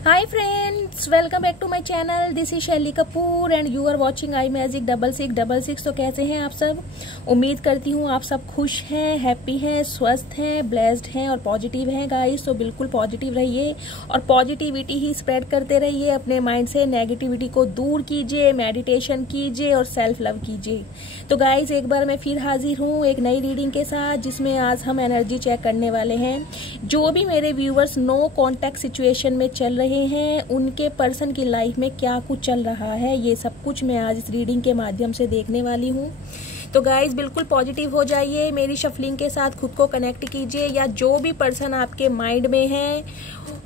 Hi friends, welcome back to my channel. This is Shaily Kapoor and you are watching I magic 6666। तो कैसे हैं आप सब? उम्मीद करती हूँ आप सब खुश हैं, हैप्पी हैं, स्वस्थ हैं, ब्लेस्ड हैं और पॉजिटिव हैं गाइस। तो बिल्कुल पॉजिटिव रहिए और पॉजिटिविटी ही स्प्रेड करते रहिए। अपने माइंड से नेगेटिविटी को दूर कीजिए, मेडिटेशन कीजिए और सेल्फ लव कीजिए। तो गाइस एक बार मैं फिर हाजिर हूँ एक नई रीडिंग के साथ, जिसमें आज हम एनर्जी चेक करने वाले हैं। जो भी मेरे व्यूअर्स नो कॉन्टैक्ट सिचुएशन में चल रहे हैं, उनके पर्सन की लाइफ में क्या कुछ चल रहा है, ये सब कुछ मैं आज इस रीडिंग के माध्यम से देखने वाली हूँ। तो गाइज बिल्कुल पॉजिटिव हो जाइए, मेरी शफलिंग के साथ खुद को कनेक्ट कीजिए, या जो भी पर्सन आपके माइंड में है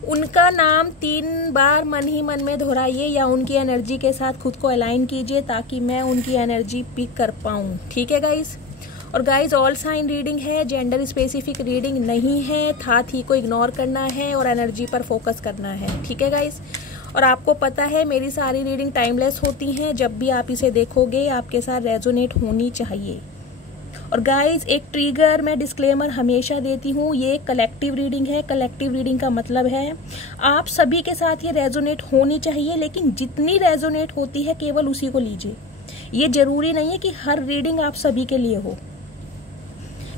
उनका नाम 3 बार मन ही मन में दोहराइए या उनकी एनर्जी के साथ खुद को अलाइन कीजिए, ताकि मैं उनकी एनर्जी पिक कर पाऊँ। ठीक है गाइज? और गाइज ऑल साइन रीडिंग है, जेंडर स्पेसिफिक रीडिंग नहीं है। था थी को इग्नोर करना है और एनर्जी पर फोकस करना है। ठीक है गाइज? और आपको पता है मेरी सारी रीडिंग टाइमलेस होती हैं, जब भी आप इसे देखोगे आपके साथ रेजोनेट होनी चाहिए। और गाइज एक ट्रिगर, मैं डिस्क्लेमर हमेशा देती हूँ, ये कलेक्टिव रीडिंग है। कलेक्टिव रीडिंग का मतलब है आप सभी के साथ ये रेजोनेट होनी चाहिए, लेकिन जितनी रेजोनेट होती है केवल उसी को लीजिए। ये जरूरी नहीं है कि हर रीडिंग आप सभी के लिए हो,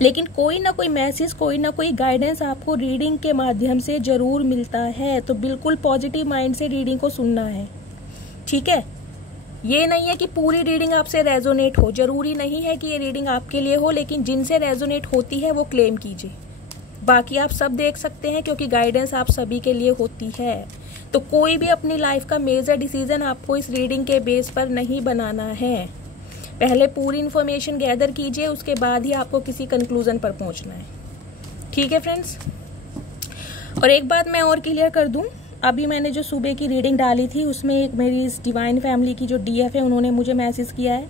लेकिन कोई ना कोई मैसेज, कोई ना कोई गाइडेंस आपको रीडिंग के माध्यम से जरूर मिलता है। तो बिल्कुल पॉजिटिव माइंड से रीडिंग को सुनना है। ठीक है? ये नहीं है कि पूरी रीडिंग आपसे रेजोनेट हो, जरूरी नहीं है कि ये रीडिंग आपके लिए हो, लेकिन जिनसे रेजोनेट होती है वो क्लेम कीजिए। बाकी आप सब देख सकते हैं, क्योंकि गाइडेंस आप सभी के लिए होती है। तो कोई भी अपनी लाइफ का मेजर डिसीजन आपको इस रीडिंग के बेस पर नहीं बनाना है। पहले पूरी इन्फॉर्मेशन गैदर कीजिए, उसके बाद ही आपको किसी कंक्लूजन पर पहुंचना है। ठीक है फ्रेंड्स? और एक बात मैं और क्लियर कर दूं, अभी मैंने जो सुबह की रीडिंग डाली थी उसमें एक मेरी इस डिवाइन फैमिली की जो डीएफ है, उन्होंने मुझे मैसेज किया है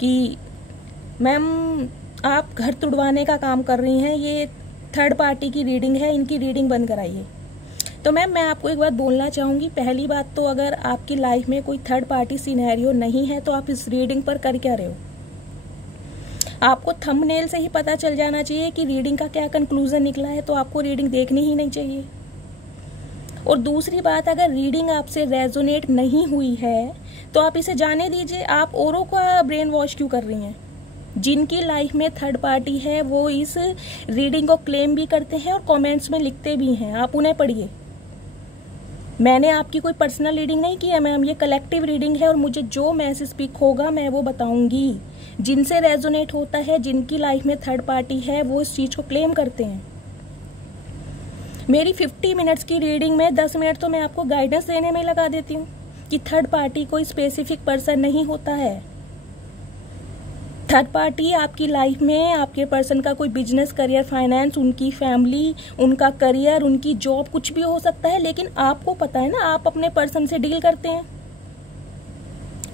कि मैम आप घर तुड़वाने का काम कर रही हैं, ये थर्ड पार्टी की रीडिंग है, इनकी रीडिंग बंद कराइए। तो मैम मैं आपको एक बात बोलना चाहूँगी। पहली बात तो अगर आपकी लाइफ में कोई थर्ड पार्टी सिनेरियो नहीं है तो आप इस रीडिंग पर कर क्या रहे हो? आपको थंबनेल से ही पता चल जाना चाहिए कि रीडिंग का क्या कंक्लूजन निकला है, तो आपको रीडिंग देखनी ही नहीं चाहिए। और दूसरी बात, अगर रीडिंग आपसे रेजोनेट नहीं हुई है तो आप इसे जाने दीजिए। आप औरों का ब्रेन वॉश क्यों कर रही हैं? जिनकी लाइफ में थर्ड पार्टी है वो इस रीडिंग को क्लेम भी करते हैं और कमेंट्स में लिखते भी हैं, आप उन्हें पढ़िए। मैंने आपकी कोई पर्सनल रीडिंग नहीं की है मैम, ये कलेक्टिव रीडिंग है और मुझे जो मैसेज पिक होगा मैं वो बताऊंगी। जिनसे रेजोनेट होता है, जिनकी लाइफ में थर्ड पार्टी है, वो इस चीज को क्लेम करते हैं। मेरी 50 मिनट्स की रीडिंग में 10 मिनट तो मैं आपको गाइडेंस देने में लगा देती हूँ कि थर्ड पार्टी कोई स्पेसिफिक पर्सन नहीं होता है। थर्ड पार्टी आपकी लाइफ में आपके पर्सन का कोई बिजनेस, करियर, फाइनेंस, उनकी फैमिली, उनका करियर, उनकी जॉब, कुछ भी हो सकता है। लेकिन आपको पता है ना, आप अपने पर्सन से डील करते हैं,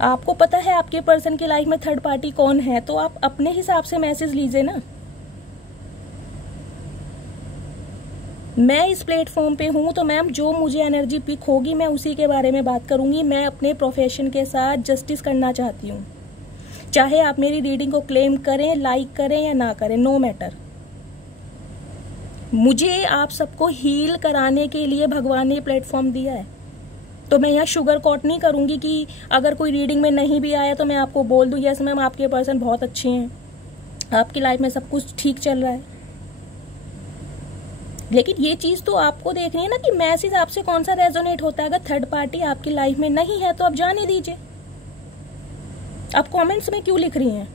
आपको पता है आपके पर्सन की लाइफ में थर्ड पार्टी कौन है, तो आप अपने हिसाब से मैसेज लीजिए ना। मैं इस प्लेटफॉर्म पे हूं तो मैम जो मुझे एनर्जी पिक होगी मैं उसी के बारे में बात करूंगी। मैं अपने प्रोफेशन के साथ जस्टिस करना चाहती हूँ, चाहे आप मेरी रीडिंग को क्लेम करें, लाइक करें या ना करें, नो मैटर। मुझे आप सबको हील कराने के लिए भगवान ने प्लेटफॉर्म दिया है, तो मैं यहाँ शुगर कोट नहीं करूंगी कि अगर कोई रीडिंग में नहीं भी आया तो मैं आपको बोल दूं यस मैम आपके पर्सन बहुत अच्छे हैं, आपकी लाइफ में सब कुछ ठीक चल रहा है। लेकिन ये चीज तो आपको देखनी है ना कि मैसेज आपसे कौन सा रेजोनेट होता है। अगर थर्ड पार्टी आपकी लाइफ में नहीं है तो आप जाने दीजिए। आप कमेंट्स में क्यों लिख रही हैं?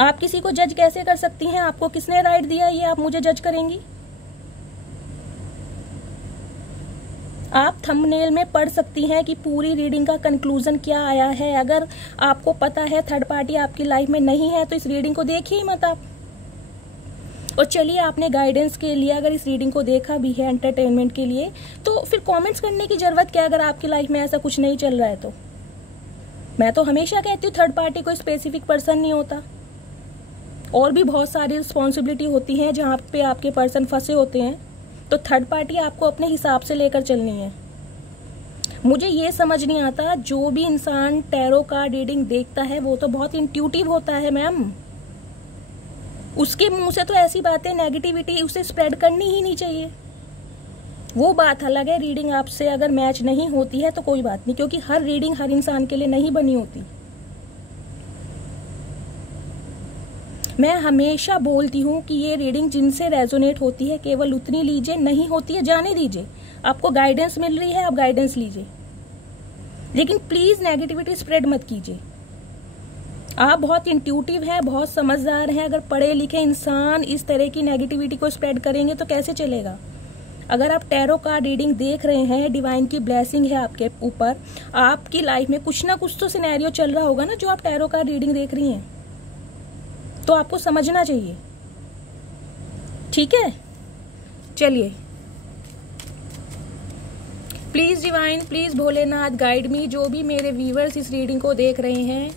आप किसी को जज कैसे कर सकती हैं? आपको किसने राइट दिया ये आप मुझे जज करेंगी? आप थंबनेल में पढ़ सकती हैं कि पूरी रीडिंग का कंक्लूजन क्या आया है। अगर आपको पता है थर्ड पार्टी आपकी लाइफ में नहीं है तो इस रीडिंग को देखिए ही मत आप। और चलिए आपने गाइडेंस के लिए अगर इस रीडिंग को देखा भी है एंटरटेनमेंट के लिए, तो फिर कमेंट्स करने की जरूरत क्या अगर आपकी लाइफ में ऐसा कुछ नहीं चल रहा है तो। मैं तो हमेशा कहती हूँ थर्ड पार्टी कोई स्पेसिफिक पर्सन नहीं होता, और भी बहुत सारी रिस्पॉन्सिबिलिटी होती है जहाँ पे आपके पर्सन फंसे होते हैं। तो थर्ड पार्टी आपको अपने हिसाब से लेकर चलनी है। मुझे ये समझ नहीं आता, जो भी इंसान टैरो कार्ड रीडिंग देखता है वो तो बहुत इंट्यूटिव होता है मैम, उसके मुंह से तो ऐसी बातें, नेगेटिविटी उसे स्प्रेड करनी ही नहीं चाहिए। वो बात अलग है, रीडिंग आपसे अगर मैच नहीं होती है तो कोई बात नहीं, क्योंकि हर रीडिंग हर इंसान के लिए नहीं बनी होती। मैं हमेशा बोलती हूँ कि ये रीडिंग जिनसे रेजोनेट होती है केवल उतनी लीजिए, नहीं होती है जाने दीजिए। आपको गाइडेंस मिल रही है, आप गाइडेंस लीजिए, लेकिन प्लीज नेगेटिविटी स्प्रेड मत कीजिए। आप बहुत इंट्यूटिव हैं, बहुत समझदार हैं, अगर पढ़े लिखे इंसान इस तरह की नेगेटिविटी को स्प्रेड करेंगे तो कैसे चलेगा। अगर आप टैरो कार्ड रीडिंग देख रहे हैं, डिवाइन की ब्लेसिंग है आपके ऊपर, आपकी लाइफ में कुछ ना कुछ तो सिनेरियो चल रहा होगा ना जो आप टैरो कार्ड रीडिंग देख रही हैं, तो आपको समझना चाहिए। ठीक है, चलिए please divine, please Bholenath guide मी। जो भी मेरे व्यूअर्स इस रीडिंग को देख रहे हैं,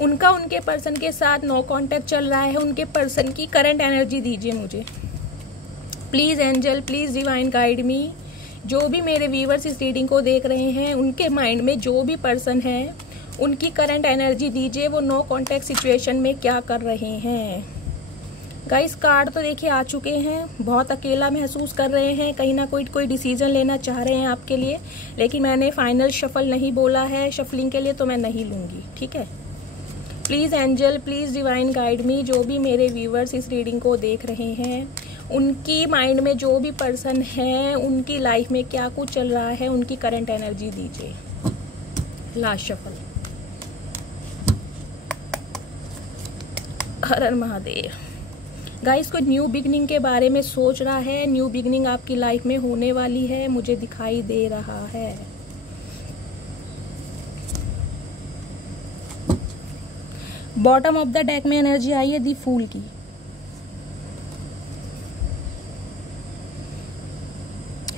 उनका उनके पर्सन के साथ नो कांटेक्ट चल रहा है, उनके पर्सन की करंट एनर्जी दीजिए मुझे please angel, please divine guide me. जो भी मेरे व्यूअर्स इस रीडिंग को देख रहे हैं, उनके माइंड में जो भी पर्सन है, उनकी करंट एनर्जी दीजिए। वो नो कांटेक्ट सिचुएशन में क्या कर रहे हैं। गाइस कार्ड तो देखिए आ चुके हैं, बहुत अकेला महसूस कर रहे हैं, कहीं ना कोई डिसीजन लेना चाह रहे हैं आपके लिए, लेकिन मैंने फाइनल शफल नहीं बोला है शफलिंग के लिए, तो मैं नहीं लूंगी। ठीक है, please angel, please divine guide me. जो भी मेरे व्यूअर्स इस रीडिंग को देख रहे हैं, उनकी माइंड में जो भी पर्सन है, उनकी लाइफ में क्या कुछ चल रहा है, उनकी करंट एनर्जी दीजिए। Last shuffle. Har Har Mahadev. Guys कोई न्यू बिगनिंग के बारे में सोच रहा है, न्यू बिगनिंग आपकी लाइफ में होने वाली है, मुझे दिखाई दे रहा है। बॉटम ऑफ द डेक में एनर्जी आई है दी फूल की।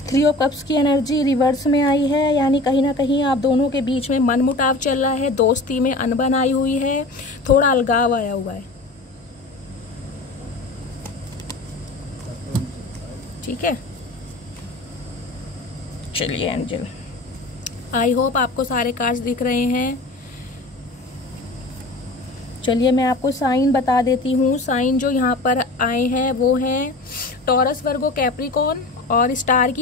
थ्री ऑफ कप्स की एनर्जी रिवर्स में आई है, यानी कहीं ना कहीं आप दोनों के बीच में मनमुटाव चल रहा है, दोस्ती में अनबन आई हुई है, थोड़ा अलगाव आया हुआ है। ठीक है, चलिए एंजल, आई होप आपको सारे कार्ड्स दिख रहे हैं। चलिए मैं आपको साइन बता देती हूँ। साइन जो यहाँ पर आए हैं वो हैं टॉरस, वर्गो, कैप्रिकॉर्न, और स्टार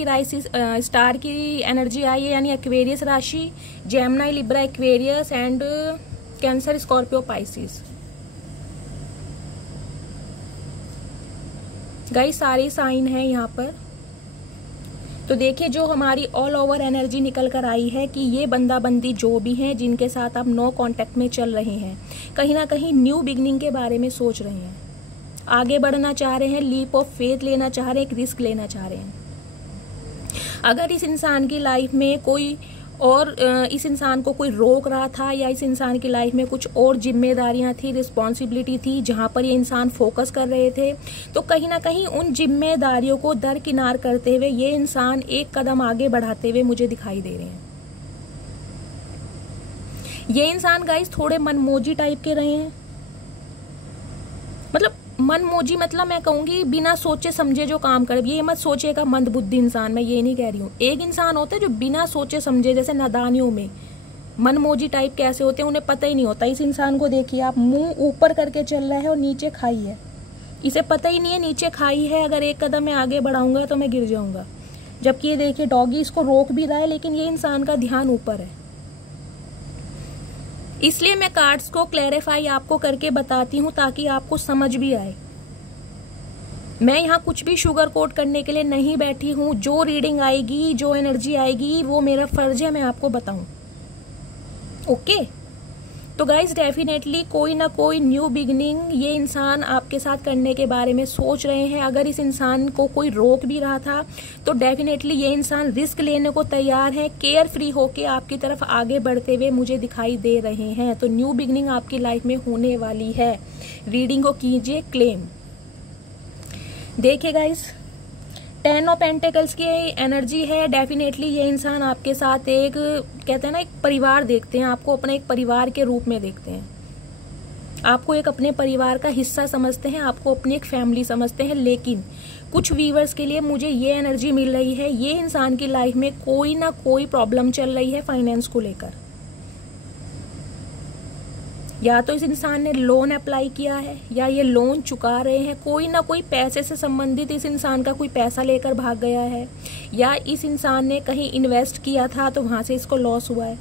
की एनर्जी आई है, यानी एक्वेरियस राशि, Gemini, Libra, Aquarius and cancer, Scorpio, Pisces. Guys सारे साइन हैं यहाँ पर। तो देखिए जो हमारी ऑल ओवर एनर्जी निकल कर आई है कि ये बंदा बंदी जो भी हैं, जिनके साथ आप नो कांटेक्ट में चल रहे हैं, कहीं ना कहीं न्यू बिगनिंग के बारे में सोच रहे हैं, आगे बढ़ना चाह रहे हैं, लीप ऑफ फेथ लेना चाह रहे हैं, एक रिस्क लेना चाह रहे हैं। अगर इस इंसान की लाइफ में कोई और इस इंसान को कोई रोक रहा था, या इस इंसान की लाइफ में कुछ और जिम्मेदारियां थी, रिस्पॉन्सिबिलिटी थी जहां पर ये इंसान फोकस कर रहे थे, तो कहीं ना कहीं उन जिम्मेदारियों को दरकिनार करते हुए ये इंसान एक कदम आगे बढ़ाते हुए मुझे दिखाई दे रहे हैं। ये इंसान गाइस थोड़े मनमोजी टाइप के रहे हैं, मतलब मनमोजी मतलब मैं कहूंगी बिना सोचे समझे जो काम करे। ये मत सोचेगा मंदबुद्धि इंसान, मैं ये नहीं कह रही हूँ। एक इंसान होते हैं जो बिना सोचे समझे, जैसे नादानियों में मनमोजी टाइप कैसे होते हैं, उन्हें पता ही नहीं होता। इस इंसान को देखिए आप, मुंह ऊपर करके चल रहा है और नीचे खाई है, इसे पता ही नहीं है नीचे खाई है, अगर एक कदम मैं आगे बढ़ाऊंगा तो मैं गिर जाऊंगा। जबकि ये देखिए डॉगी इसको रोक भी रहा है, लेकिन ये इंसान का ध्यान ऊपर है। इसलिए मैं कार्ड्स को क्लैरिफाई आपको करके बताती हूँ ताकि आपको समझ भी आए। मैं यहाँ कुछ भी शुगर कोट करने के लिए नहीं बैठी हूँ। जो रीडिंग आएगी, जो एनर्जी आएगी, वो मेरा फर्ज है मैं आपको बताऊं। ओके, तो गाइज डेफिनेटली कोई ना कोई न्यू बिगनिंग ये इंसान आपके साथ करने के बारे में सोच रहे हैं। अगर इस इंसान को कोई रोक भी रहा था तो डेफिनेटली ये इंसान रिस्क लेने को तैयार है, केयर फ्री होके आपकी तरफ आगे बढ़ते हुए मुझे दिखाई दे रहे हैं। तो न्यू बिगनिंग आपकी लाइफ में होने वाली है। रीडिंग को कीजिए क्लेम। देखिए गाइज, 10 ऑफ पेंटिकल्स की एनर्जी है। डेफिनेटली ये इंसान आपके साथ एक, कहते हैं ना, एक परिवार देखते हैं, आपको अपने एक परिवार के रूप में देखते हैं, आपको एक अपने परिवार का हिस्सा समझते हैं, आपको अपनी एक फैमिली समझते हैं। लेकिन कुछ व्यूअर्स के लिए मुझे ये एनर्जी मिल रही है, ये इंसान की लाइफ में कोई ना कोई प्रॉब्लम चल रही है फाइनेंस को लेकर। या तो इस इंसान ने लोन अप्लाई किया है या ये लोन चुका रहे हैं, कोई ना कोई पैसे से संबंधित इस इंसान का कोई पैसा लेकर भाग गया है, या इस इंसान ने कहीं इन्वेस्ट किया था तो वहां से इसको लॉस हुआ है।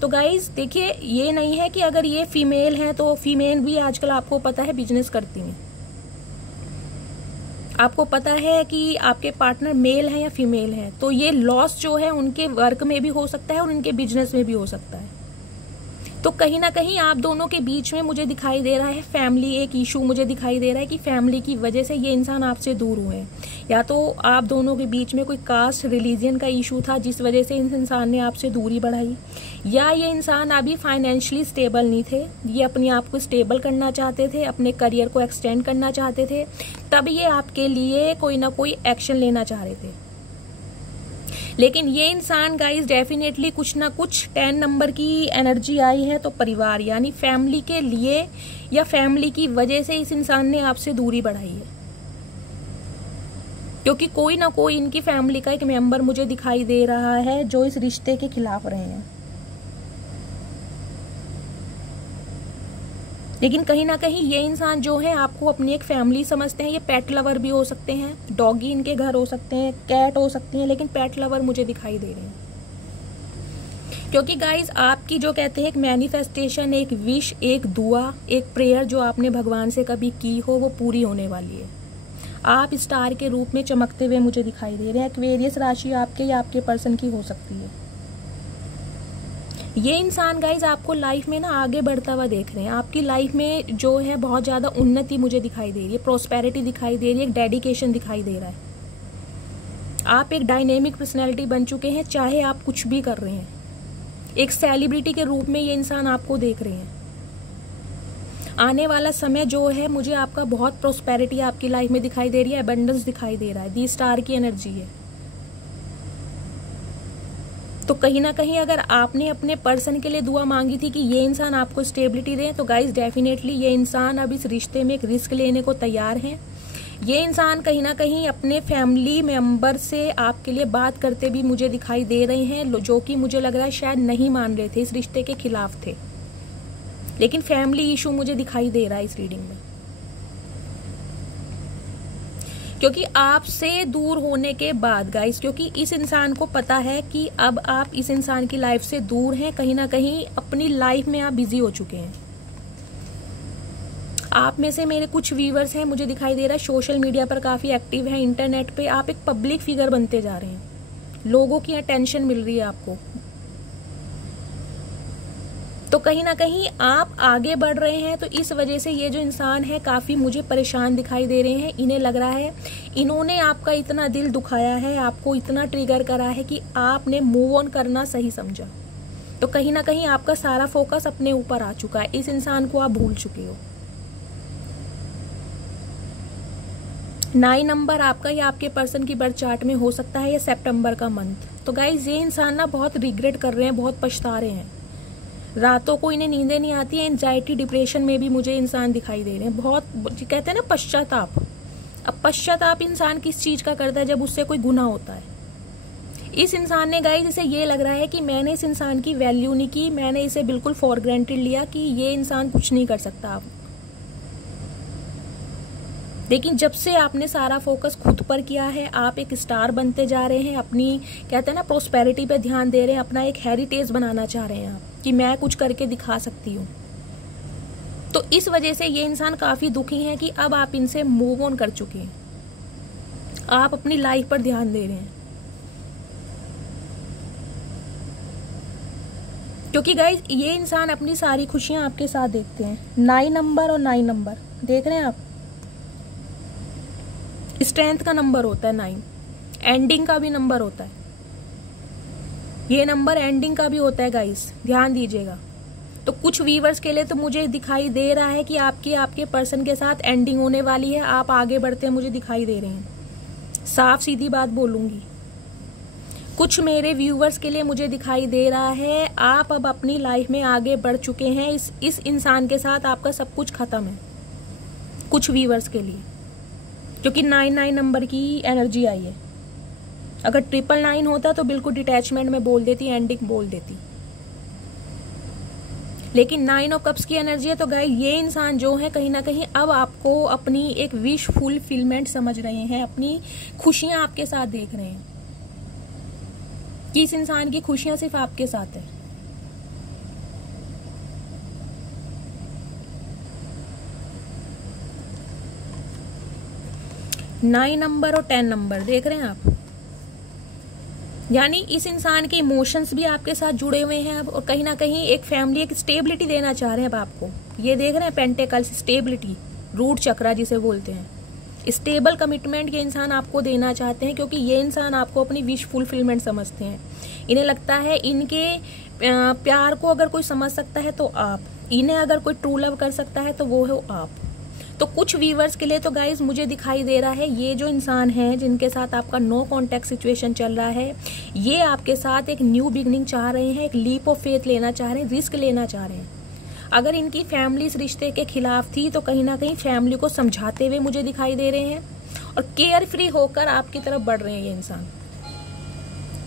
तो गाइज देखिए, ये नहीं है कि अगर ये फीमेल है तो फीमेल भी आजकल आपको पता है बिजनेस करती हैं। आपको पता है कि आपके पार्टनर मेल है या फीमेल है, तो ये लॉस जो है उनके वर्क में भी हो सकता है और उनके बिजनेस में भी हो सकता है। तो कहीं ना कहीं आप दोनों के बीच में मुझे दिखाई दे रहा है फैमिली एक इशू, मुझे दिखाई दे रहा है कि फैमिली की वजह से ये इंसान आपसे दूर हुए हैं। या तो आप दोनों के बीच में कोई कास्ट रिलीजन का इशू था जिस वजह से इस इंसान ने आपसे दूरी बढ़ाई, या ये इंसान अभी फाइनेंशियली स्टेबल नहीं थे, ये अपने आप को स्टेबल करना चाहते थे, अपने करियर को एक्सटेंड करना चाहते थे, तब ये आपके लिए कोई ना कोई एक्शन लेना चाह रहे थे। लेकिन ये इंसान गाइस डेफिनेटली कुछ ना कुछ 10 नंबर की एनर्जी आई है, तो परिवार यानी फैमिली के लिए या फैमिली की वजह से इस इंसान ने आपसे दूरी बढ़ाई है, क्योंकि कोई ना कोई इनकी फैमिली का एक मेंबर मुझे दिखाई दे रहा है जो इस रिश्ते के खिलाफ रहे हैं। लेकिन कहीं ना कहीं ये इंसान जो है आपको अपनी एक फैमिली समझते हैं। ये पेट लवर भी हो सकते हैं, डॉगी इनके घर हो सकते हैं, कैट हो सकती हैं, लेकिन पेट लवर मुझे दिखाई दे रहे हैं। क्योंकि गाइज आपकी जो कहते हैं एक मैनिफेस्टेशन, एक विश, एक दुआ, एक प्रेयर जो आपने भगवान से कभी की हो वो पूरी होने वाली है। आप स्टार के रूप में चमकते हुए मुझे दिखाई दे रहे हैं। एक्वेरियस राशि आपके या आपके पर्सन की हो सकती है। ये इंसान गाइज आपको लाइफ में ना आगे बढ़ता हुआ देख रहे हैं। आपकी लाइफ में जो है बहुत ज्यादा उन्नति मुझे दिखाई दे रही है, प्रोस्पेरिटी दिखाई दे रही है, एक डेडिकेशन दिखाई दे रहा है। आप एक डायनेमिक पर्सनैलिटी बन चुके हैं, चाहे आप कुछ भी कर रहे हैं। एक सेलिब्रिटी के रूप में ये इंसान आपको देख रहे हैं। आने वाला समय जो है मुझे आपका बहुत प्रोस्पेरिटी आपकी लाइफ में दिखाई दे रही है, एबंडेंस दिखाई दे रहा है, दी स्टार की एनर्जी है। तो कहीं ना कहीं अगर आपने अपने पर्सन के लिए दुआ मांगी थी कि ये इंसान आपको स्टेबिलिटी दे, तो गाइज डेफिनेटली ये इंसान अब इस रिश्ते में एक रिस्क लेने को तैयार है। ये इंसान कहीं ना कहीं अपने फैमिली मेंबर से आपके लिए बात करते भी मुझे दिखाई दे रहे हैं, जो कि मुझे लग रहा है शायद नहीं मान रहे थे, इस रिश्ते के खिलाफ थे। लेकिन फैमिली इशू मुझे दिखाई दे रहा है इस रीडिंग में, क्योंकि आपसे दूर होने के बाद गाइस, क्योंकि इस इंसान को पता है कि अब आप इस इंसान की लाइफ से दूर हैं, कहीं ना कहीं अपनी लाइफ में आप बिजी हो चुके हैं। आप में से मेरे कुछ व्यूअर्स हैं, मुझे दिखाई दे रहा है सोशल मीडिया पर काफी एक्टिव है, इंटरनेट पे आप एक पब्लिक फिगर बनते जा रहे हैं, लोगों की अटेंशन मिल रही है आपको। तो कहीं ना कहीं आप आगे बढ़ रहे हैं, तो इस वजह से ये जो इंसान है काफी मुझे परेशान दिखाई दे रहे हैं। इन्हें लग रहा है इन्होंने आपका इतना दिल दुखाया है, आपको इतना ट्रिगर करा है कि आपने मूव ऑन करना सही समझा। तो कहीं ना कहीं आपका सारा फोकस अपने ऊपर आ चुका है, इस इंसान को आप भूल चुके हो। 9 नंबर आपका या आपके पर्सन की बर्थ चार्ट में हो सकता है, या सितंबर का मंथ। तो गाइज ये इंसान ना बहुत रिग्रेट कर रहे हैं, बहुत पछता रहे हैं, रातों को इन्हें नींदें नहीं आती है, एंजाइटी डिप्रेशन में भी मुझे इंसान दिखाई दे रहे हैं। बहुत कहते हैं ना पश्चाताप। अब पश्चाताप इंसान किस चीज का करता है? जब उससे कोई गुनाह होता है। इस इंसान ने गाइस इसे ये लग रहा है कि मैंने इस इंसान की वैल्यू नहीं की, मैंने इसे बिल्कुल फॉर ग्रांटेड लिया कि ये इंसान कुछ नहीं कर सकता अब। लेकिन जब से आपने सारा फोकस खुद पर किया है, आप एक स्टार बनते जा रहे हैं, अपनी कहते हैं ना प्रोस्पेरिटी पे ध्यान दे रहे हैं, अपना एक हेरिटेज बनाना चाह रहे हैं आप कि मैं कुछ करके दिखा सकती हूँ। तो इस वजह से ये इंसान काफी दुखी है कि अब आप इनसे मूव ऑन कर चुके हैं, आप अपनी लाइफ पर ध्यान दे रहे हैं। क्योंकि गाइज ये इंसान अपनी सारी खुशियां आपके साथ देखते हैं। 9 नंबर और 9 नंबर देख रहे हैं आप, स्ट्रेंथ का नंबर होता है 9, एंडिंग का भी नंबर होता है, ये नंबर एंडिंग का भी होता है गाइस, ध्यान दीजिएगा। तो कुछ व्यूअर्स के लिए तो मुझे दिखाई दे रहा है कि आपके पर्सन के साथ एंडिंग होने वाली है, आप आगे बढ़ते हैं मुझे दिखाई दे रहे हैं, साफ सीधी बात बोलूंगी। कुछ मेरे व्यूअर्स के लिए मुझे दिखाई दे रहा है आप अब अपनी लाइफ में आगे बढ़ चुके हैं, इस इंसान के साथ आपका सब कुछ खत्म है। कुछ व्यूअर्स के लिए क्योंकि 9 नंबर की एनर्जी आई है। अगर 999 होता तो बिल्कुल डिटैचमेंट में बोल देती, एंडिंग बोल देती। लेकिन 9 ऑफ कप्स की एनर्जी है। तो गाइस ये इंसान जो है कहीं ना कहीं अब आपको अपनी एक विश फुलफिलमेंट समझ रहे हैं, अपनी खुशियां आपके साथ देख रहे हैं कि इस इंसान की खुशियां सिर्फ आपके साथ है। नाइन नंबर और 10 नंबर देख रहे हैं आप, यानी इस इंसान के इमोशंस भी आपके साथ जुड़े हुए हैं अब, और कहीं ना कहीं एक फैमिली, एक स्टेबिलिटी देना चाह रहे हैं अब आपको। ये देख रहे हैं पेंटेकल्स, स्टेबिलिटी, रूट चक्रा जिसे बोलते हैं, स्टेबल कमिटमेंट ये इंसान आपको देना चाहते हैं, क्योंकि ये इंसान आपको अपनी विश फुलफिलमेंट समझते हैं। इन्हें लगता है इनके प्यार को अगर कोई समझ सकता है तो आप, इन्हें अगर कोई ट्रू लव कर सकता है तो वो है आप। तो कुछ व्यूवर्स के लिए तो गाइज मुझे दिखाई दे रहा है ये जो इंसान है जिनके साथ आपका नो कॉन्टेक्ट सिचुएशन चल रहा है, ये आपके साथ एक न्यू बिगनिंग चाह रहे हैं, एक लीप ऑफ फेथ लेना चाह रहे हैं, रिस्क लेना चाह रहे हैं। अगर इनकी फैमिली इस रिश्ते के खिलाफ थी तो कहीं ना कहीं फैमिली को समझाते हुए मुझे दिखाई दे रहे हैं, और केयर फ्री होकर आपकी तरफ बढ़ रहे हैं। ये इंसान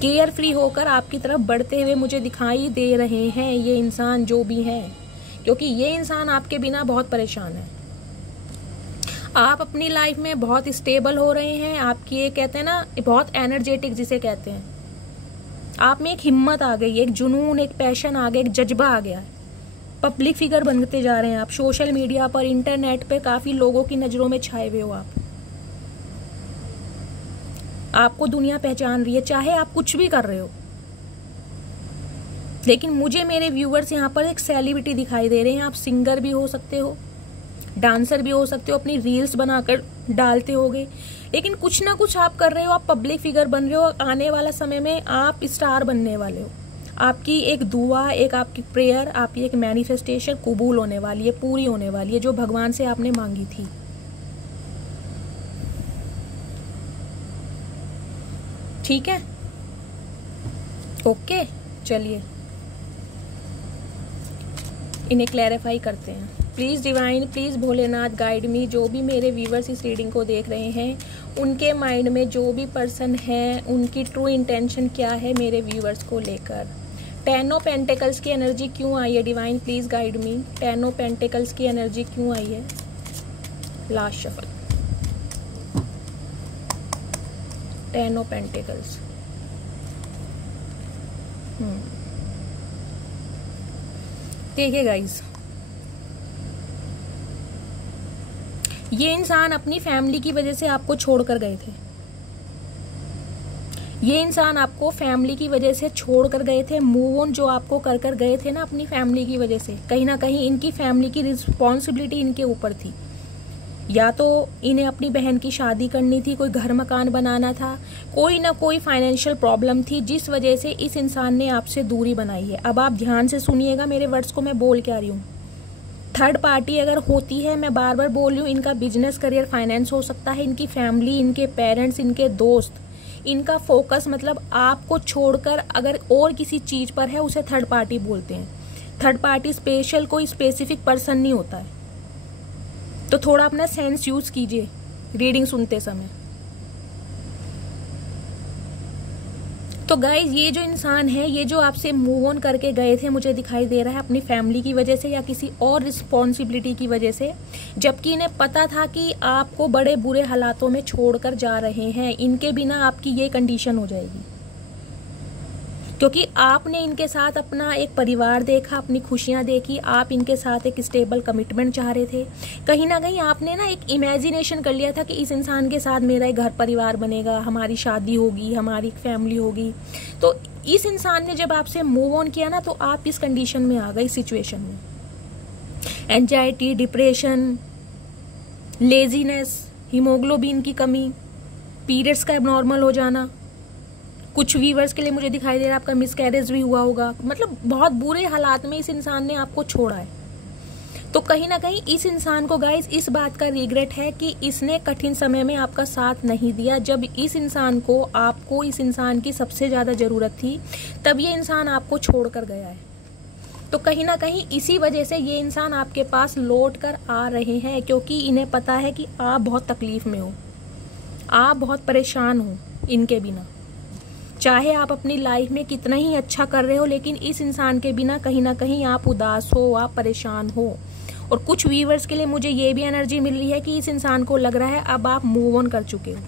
केयर फ्री होकर आपकी तरफ बढ़ते हुए मुझे दिखाई दे रहे हैं, ये इंसान जो भी है, क्योंकि ये इंसान आपके बिना बहुत परेशान है। आप अपनी लाइफ में बहुत स्टेबल हो रहे हैं, आपकी ये कहते हैं ना बहुत एनर्जेटिक जिसे कहते हैं, आप में एक हिम्मत आ गई, एक जुनून, एक पैशन आ गया, एक जज्बा आ गया है। पब्लिक फिगर बनते जा रहे हैं आप, सोशल मीडिया पर, इंटरनेट पे काफी लोगों की नजरों में छाए हुए हो आप। आपको दुनिया पहचान रही है, चाहे आप कुछ भी कर रहे हो। लेकिन मुझे मेरे व्यूअर्स यहाँ पर एक सेलिब्रिटी दिखाई दे रहे हैं। आप सिंगर भी हो सकते हो, डांसर भी हो सकते हो, अपनी रील्स बनाकर डालते होगे, लेकिन कुछ ना कुछ आप कर रहे हो, आप पब्लिक फिगर बन रहे हो। आने वाला समय में आप स्टार बनने वाले हो। आपकी एक दुआ, एक आपकी प्रेयर, आपकी एक मैनिफेस्टेशन कबूल होने वाली है, पूरी होने वाली है, जो भगवान से आपने मांगी थी। ठीक है, ओके, चलिए इन्हें क्लैरिफाई करते हैं। Please divine, please Bholenath guide मी। जो भी मेरे व्यूवर्स इस रीडिंग को देख रहे हैं, उनके माइंड में जो भी पर्सन है, उनकी ट्रू इंटेंशन क्या है मेरे व्यूवर्स को लेकर। 10 ऑफ पेंटिकल्स की एनर्जी क्यों आई है divine, please guide me. 10 of pentacles की एनर्जी क्यों आई है। Last shuffle, 10 of pentacles. देखिए गाइस, ये इंसान अपनी फैमिली की वजह से आपको छोड़कर गए थे। ये इंसान आपको फैमिली की वजह से छोड़कर गए थे। मूव ऑन जो आपको कर कर गए थे ना अपनी फैमिली की वजह से, कहीं ना कहीं इनकी फैमिली की रिस्पॉन्सिबिलिटी इनके ऊपर थी। या तो इन्हें अपनी बहन की शादी करनी थी, कोई घर मकान बनाना था, कोई ना कोई फाइनेंशियल प्रॉब्लम थी जिस वजह से इस इंसान ने आपसे दूरी बनाई है। अब आप ध्यान से सुनिएगा मेरे वर्ड्स को, मैं बोल क्या रही हूँ। थर्ड पार्टी अगर होती है, मैं बार बार बोल रही हूँ, इनका बिजनेस, करियर, फाइनेंस हो सकता है, इनकी फैमिली, इनके पेरेंट्स, इनके दोस्त, इनका फोकस मतलब आपको छोड़कर अगर और किसी चीज पर है, उसे थर्ड पार्टी बोलते हैं। थर्ड पार्टी स्पेशल कोई स्पेसिफिक पर्सन नहीं होता है। तो थोड़ा अपना सेंस यूज कीजिए रीडिंग सुनते समय। तो गाइज ये जो इंसान है, ये जो आपसे मूव ऑन करके गए थे, मुझे दिखाई दे रहा है अपनी फैमिली की वजह से या किसी और रिस्पॉन्सिबिलिटी की वजह से, जबकि इन्हें पता था कि आपको बड़े बुरे हालातों में छोड़कर जा रहे हैं। इनके बिना आपकी ये कंडीशन हो जाएगी, क्योंकि आपने इनके साथ अपना एक परिवार देखा, अपनी खुशियां देखी, आप इनके साथ एक स्टेबल कमिटमेंट चाह रहे थे। कहीं ना कहीं आपने ना एक इमेजिनेशन कर लिया था कि इस इंसान के साथ मेरा एक घर परिवार बनेगा, हमारी शादी होगी, हमारी फैमिली होगी। तो इस इंसान ने जब आपसे मूव ऑन किया ना, तो आप इस कंडीशन में आ गए, सिचुएशन में। एंजाइटी, डिप्रेशन, लेजीनेस, हीमोग्लोबिन की कमी, पीरियड्स का एबनॉर्मल हो जाना। कुछ वीवर्स के लिए मुझे दिखाई दे रहा है आपका मिसकैरेज भी हुआ होगा। मतलब बहुत बुरे हालात में इस इंसान ने आपको छोड़ा है। तो कहीं ना कहीं इस इंसान को गाइस इस बात का रिग्रेट है कि इसने कठिन समय में आपका साथ नहीं दिया। जब इस इंसान को, आपको इस इंसान की सबसे ज्यादा जरूरत थी, तब ये इंसान आपको छोड़कर गया है। तो कहीं ना कहीं इसी वजह से ये इंसान आपके पास लौट कर आ रहे हैं, क्योंकि इन्हें पता है कि आप बहुत तकलीफ में हो, आप बहुत परेशान हो इनके बिना। चाहे आप अपनी लाइफ में कितना ही अच्छा कर रहे हो, लेकिन इस इंसान के बिना कहीं ना कहीं आप उदास हो, आप परेशान हो। और कुछ व्यूअर्स के लिए मुझे ये भी एनर्जी मिल रही है कि इस इंसान को लग रहा है अब आप मूव ऑन कर चुके हो,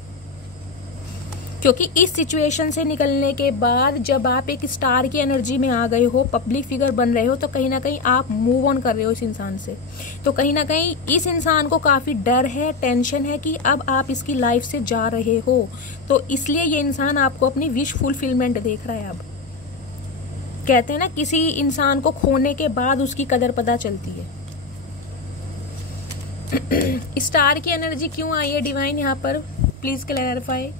क्योंकि इस सिचुएशन से निकलने के बाद जब आप एक स्टार की एनर्जी में आ गए हो, पब्लिक फिगर बन रहे हो, तो कहीं ना कहीं आप मूव ऑन कर रहे हो इस इंसान से। तो कहीं ना कहीं इस इंसान को काफी डर है, टेंशन है कि अब आप इसकी लाइफ से जा रहे हो, तो इसलिए ये इंसान आपको अपनी विश फुलफिलमेंट देख रहा है। अब कहते हैं ना, किसी इंसान को खोने के बाद उसकी कदर पता चलती है। स्टार की एनर्जी क्यों आई है डिवाइन यहाँ पर, प्लीज क्लैरिफाई।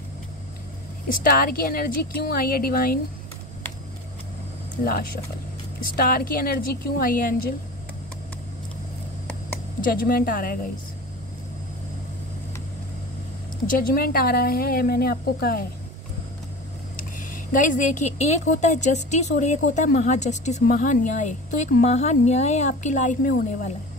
स्टार की एनर्जी क्यों आई है डिवाइन, लास्ट शफल। स्टार की एनर्जी क्यों आई है एंजल, जजमेंट आ रहा है गाइस, जजमेंट आ रहा है, मैंने आपको कहा है गाइस। देखिए, एक होता है जस्टिस और एक होता है महाजस्टिस, महान्याय। तो एक महान्याय आपकी लाइफ में होने वाला है।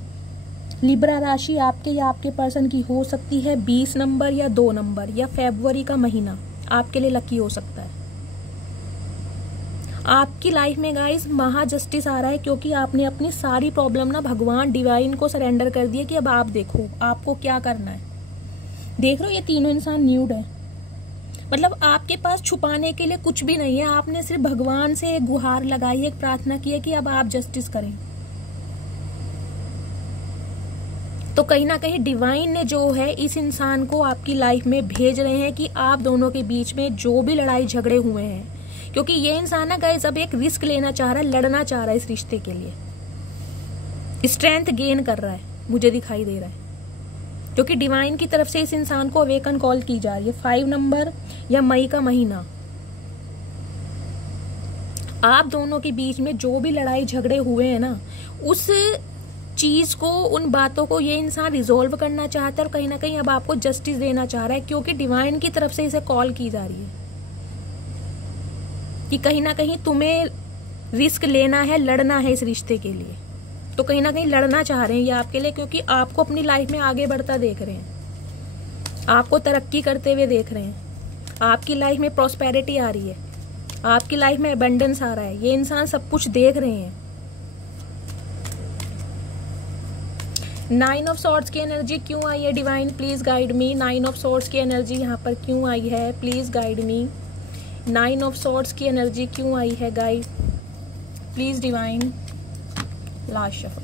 लिब्रा राशि आपके या आपके पर्सन की हो सकती है 20 नंबर या 2 नंबर या फरवरी का महीना आपके लिए लकी हो सकता है। आपकी लाइफ में गाइस महा जस्टिस आ रहा है, क्योंकि आपने अपनी सारी प्रॉब्लम ना भगवान डिवाइन को सरेंडर कर दिया कि अब आप देखो आपको क्या करना है। देख रहे हो, ये तीनों इंसान न्यूड है, मतलब आपके पास छुपाने के लिए कुछ भी नहीं है। आपने सिर्फ भगवान से एक गुहार लगाई, एक प्रार्थना की है कि अब आप जस्टिस करें। तो कहीं ना कहीं डिवाइन ने जो है इस इंसान को आपकी लाइफ में भेज रहे हैं कि आप दोनों के बीच में जो भी लड़ाई झगड़े हुए हैं, क्योंकि ये इंसान ना गाइस अब एक रिस्क लेना चाह रहा है, लड़ना चाह रहा है इस रिश्ते के लिए, स्ट्रेंथ गेन कर रहा है, मुझे दिखाई दे रहा है। क्योंकि डिवाइन की तरफ से इस इंसान को अवेकन कॉल की जा रही है। 5 नंबर या मई का महीना, आप दोनों के बीच में जो भी लड़ाई झगड़े हुए हैं ना, उस चीज को, उन बातों को ये इंसान रिजोल्व करना चाहता है और कहीं ना कहीं अब आपको जस्टिस देना चाह रहा है, क्योंकि डिवाइन की तरफ से इसे कॉल की जा रही है कि कहीं ना कहीं तुम्हें रिस्क लेना है, लड़ना है इस रिश्ते के लिए। तो कहीं ना कहीं लड़ना चाह रहे हैं ये आपके लिए, क्योंकि आपको अपनी लाइफ में आगे बढ़ता देख रहे हैं, आपको तरक्की करते हुए देख रहे हैं, आपकी लाइफ में प्रॉस्पेरिटी आ रही है, आपकी लाइफ में अबंडेंस आ रहा है। ये इंसान सब कुछ देख रहे हैं। 9 ऑफ सॉर्ड्स की एनर्जी क्यों आई है divine, please guide me. 9 of swords की एनर्जी यहाँ पर क्यों आई है, please guide me. 9 of swords की एनर्जी क्यों आई है guide, please divine. Last shuffle.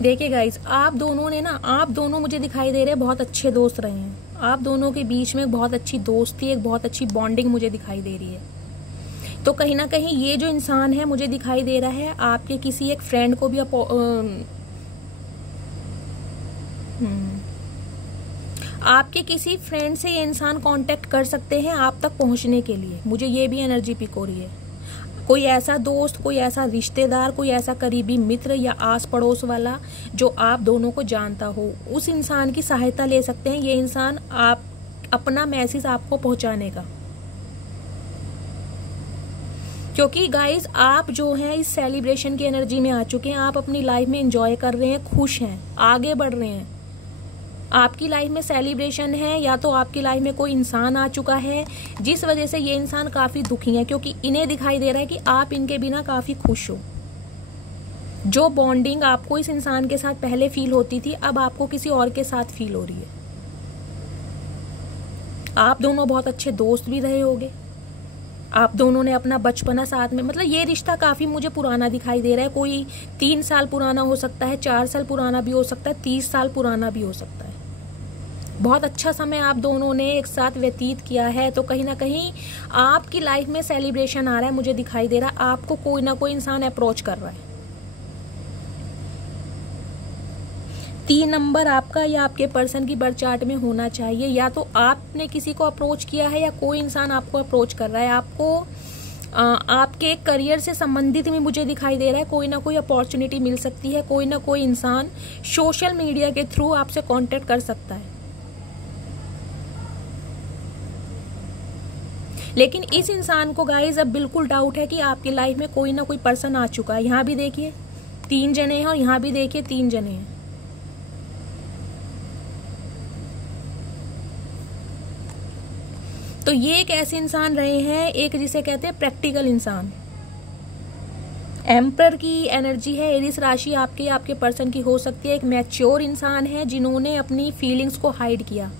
देखिए गाइस, आप दोनों ने ना, आप दोनों मुझे दिखाई दे रहे हैं बहुत अच्छे दोस्त रहे हैं। आप दोनों के बीच में बहुत अच्छी दोस्ती, एक बहुत अच्छी बॉन्डिंग मुझे दिखाई दे रही है। तो कहीं ना कहीं ये जो इंसान है मुझे दिखाई दे रहा है आपके किसी एक फ्रेंड को भी आपके किसी फ्रेंड से ये इंसान कांटेक्ट कर सकते हैं आप तक पहुंचने के लिए। मुझे ये भी एनर्जी पिक हो रही है। कोई ऐसा दोस्त, कोई ऐसा रिश्तेदार, कोई ऐसा करीबी मित्र या आस पड़ोस वाला जो आप दोनों को जानता हो, उस इंसान की सहायता ले सकते हैं ये इंसान, आप अपना मैसेज आपको पहुंचाने का। क्योंकि गाइस आप जो हैं इस सेलिब्रेशन की एनर्जी में आ चुके हैं, आप अपनी लाइफ में एंजॉय कर रहे हैं, खुश हैं, आगे बढ़ रहे हैं। आपकी लाइफ में सेलिब्रेशन है, या तो आपकी लाइफ में कोई इंसान आ चुका है जिस वजह से ये इंसान काफी दुखी है, क्योंकि इन्हें दिखाई दे रहा है कि आप इनके बिना काफी खुश हो। जो बॉन्डिंग आपको इस इंसान के साथ पहले फील होती थी, अब आपको किसी और के साथ फील हो रही है। आप दोनों बहुत अच्छे दोस्त भी रहे होंगे, आप दोनों ने अपना बचपना साथ में, मतलब ये रिश्ता काफी मुझे पुराना दिखाई दे रहा है। कोई 3 साल पुराना हो सकता है, 4 साल पुराना भी हो सकता है, 30 साल पुराना भी हो सकता है। बहुत अच्छा समय आप दोनों ने एक साथ व्यतीत किया है। तो कहीं ना कहीं आपकी लाइफ में सेलिब्रेशन आ रहा है, मुझे दिखाई दे रहा है। आपको कोई ना कोई इंसान अप्रोच कर रहा है। 3 नंबर आपका या आपके पर्सन की बर्थ चार्ट में होना चाहिए। या तो आपने किसी को अप्रोच किया है या कोई इंसान आपको अप्रोच कर रहा है। आपको आपके करियर से संबंधित भी मुझे दिखाई दे रहा है कोई ना कोई अपॉर्चुनिटी मिल सकती है। कोई ना कोई इंसान सोशल मीडिया के थ्रू आपसे कांटेक्ट कर सकता है। लेकिन इस इंसान को गाइज अब बिल्कुल डाउट है कि आपकी लाइफ में कोई ना कोई पर्सन आ चुका है। यहाँ भी देखिए 3 जने हैं और यहाँ भी देखिए 3 जने हैं। तो ये एक ऐसे इंसान रहे हैं, एक जिसे कहते हैं प्रैक्टिकल इंसान। एम्पर की एनर्जी है, एरिस राशि आपके पर्सन की हो सकती है। एक मैच्योर इंसान है जिन्होंने अपनी फीलिंग्स को हाइड किया,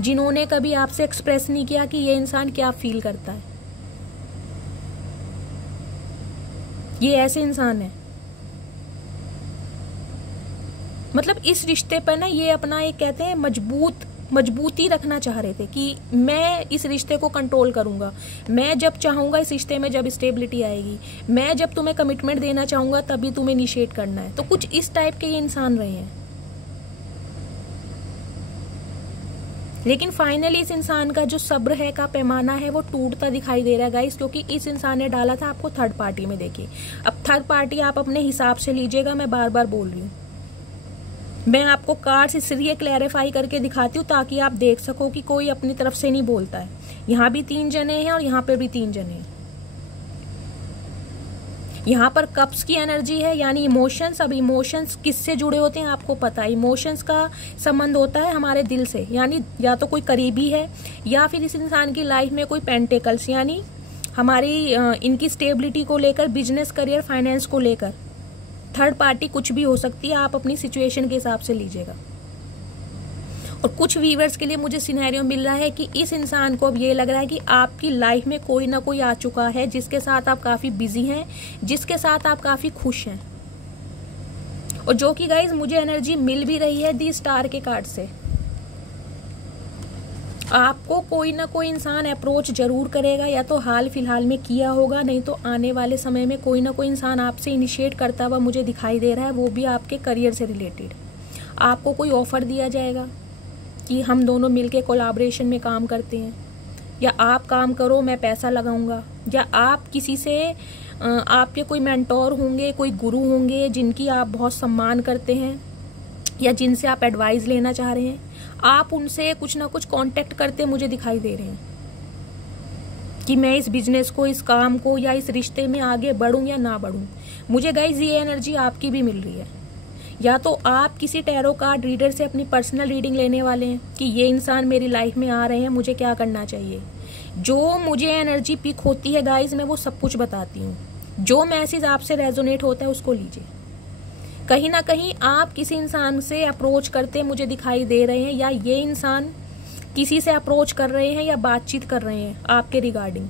जिन्होंने कभी आपसे एक्सप्रेस नहीं किया कि ये इंसान क्या फील करता है। ये ऐसे इंसान है, मतलब इस रिश्ते पर ना ये अपना एक कहते हैं मजबूती रखना चाह रहे थे कि मैं इस रिश्ते को कंट्रोल करूंगा, मैं जब चाहूंगा इस रिश्ते में जब स्टेबिलिटी आएगी, मैं जब तुम्हें कमिटमेंट देना चाहूंगा तभी तुम्हें इनिशिएट करना है। तो कुछ इस टाइप के ये इंसान रहे हैं। लेकिन फाइनली इस इंसान का जो सब्र है का पैमाना है वो टूटता दिखाई दे रहा है गाइस, क्योंकि इस इंसान ने डाला था आपको थर्ड पार्टी में। देखिए अब थर्ड पार्टी आप अपने हिसाब से लीजिएगा, मैं बार बार बोल रही हूँ। मैं आपको कार्ड्स इसलिए क्लैरिफाई करके दिखाती हूँ ताकि आप देख सको कि कोई अपनी तरफ से नहीं बोलता है। यहाँ भी 3 जने हैं और यहाँ पे भी 3 जने हैं। यहाँ पर कप्स की एनर्जी है, यानी इमोशंस। अब इमोशंस किससे जुड़े होते हैं आपको पता है। इमोशंस का संबंध होता है हमारे दिल से, यानी या तो कोई करीबी है या फिर इस इंसान की लाइफ में कोई पेंटिकल्स, यानी हमारी इनकी स्टेबिलिटी को लेकर, बिजनेस, करियर, फाइनेंस को लेकर। थर्ड पार्टी कुछ भी हो सकती है, आप अपनी सिचुएशन के हिसाब से लीजिएगा। और कुछ व्यूअर्स के लिए मुझे सिनेरियो मिल रहा है कि इस इंसान को अब ये लग रहा है कि आपकी लाइफ में कोई ना कोई आ चुका है जिसके साथ आप काफी बिजी हैं, जिसके साथ आप काफी खुश हैं। और जो कि गाइज मुझे एनर्जी मिल भी रही है दी स्टार के कार्ड से। आपको कोई ना कोई इंसान अप्रोच जरूर करेगा, या तो हाल फिलहाल में किया होगा, नहीं तो आने वाले समय में कोई ना कोई इंसान आपसे इनिशिएट करता हुआ मुझे दिखाई दे रहा है, वो भी आपके करियर से रिलेटेड। आपको कोई ऑफर दिया जाएगा कि हम दोनों मिलके कोलैबोरेशन में काम करते हैं, या आप काम करो मैं पैसा लगाऊंगा, या आप किसी से आपके कोई मेंटोर होंगे, कोई गुरु होंगे जिनकी आप बहुत सम्मान करते हैं या जिनसे आप एडवाइस लेना चाह रहे हैं, आप उनसे कुछ ना कुछ कांटेक्ट करते मुझे दिखाई दे रहे हैं कि मैं इस बिजनेस को, इस काम को या इस रिश्ते में आगे बढ़ूं या ना बढ़ूं। मुझे गाइज ये एनर्जी आपकी भी मिल रही है। या तो आप किसी टैरो कार्ड रीडर से अपनी पर्सनल रीडिंग लेने वाले हैं कि ये इंसान मेरी लाइफ में आ रहे हैं, मुझे क्या करना चाहिए। जो मुझे एनर्जी पिक होती है गाइज, मैं वो सब कुछ बताती हूँ। जो मैसेज आपसे रेजोनेट होता है उसको लीजिए। कहीं ना कहीं आप किसी इंसान से अप्रोच करते मुझे दिखाई दे रहे हैं, या ये इंसान किसी से अप्रोच कर रहे हैं या बातचीत कर रहे हैं आपके रिगार्डिंग,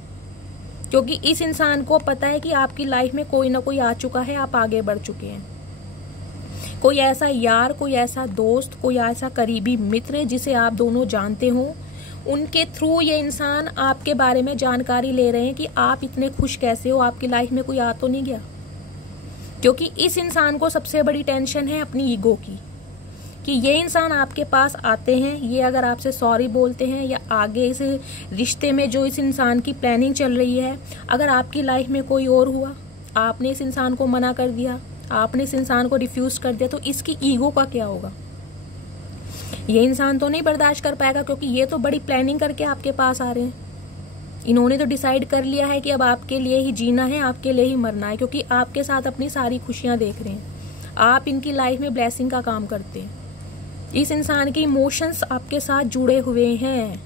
क्योंकि इस इंसान को पता है कि आपकी लाइफ में कोई ना कोई आ चुका है, आप आगे बढ़ चुके हैं। कोई ऐसा यार, कोई ऐसा दोस्त, कोई ऐसा करीबी मित्र जिसे आप दोनों जानते हो, उनके थ्रू ये इंसान आपके बारे में जानकारी ले रहे हैं कि आप इतने खुश कैसे हो, आपकी लाइफ में कोई आ तो नहीं गया। क्योंकि इस इंसान को सबसे बड़ी टेंशन है अपनी ईगो की, कि ये इंसान आपके पास आते हैं, ये अगर आपसे सॉरी बोलते हैं या आगे इस रिश्ते में जो इस इंसान की प्लानिंग चल रही है, अगर आपकी लाइफ में कोई और हुआ, आपने इस इंसान को मना कर दिया, आपने इस इंसान को रिफ्यूज कर दिया, तो इसकी ईगो का क्या होगा। ये इंसान तो नहीं बर्दाश्त कर पाएगा, क्योंकि ये तो बड़ी प्लानिंग करके आपके पास आ रहे हैं। इन्होंने तो डिसाइड कर लिया है कि अब आपके लिए ही जीना है, आपके लिए ही मरना है, क्योंकि आपके साथ अपनी सारी खुशियां देख रहे हैं। आप इनकी लाइफ में ब्लेसिंग का काम करते हैं। इस इंसान के इमोशंस आपके साथ जुड़े हुए हैं,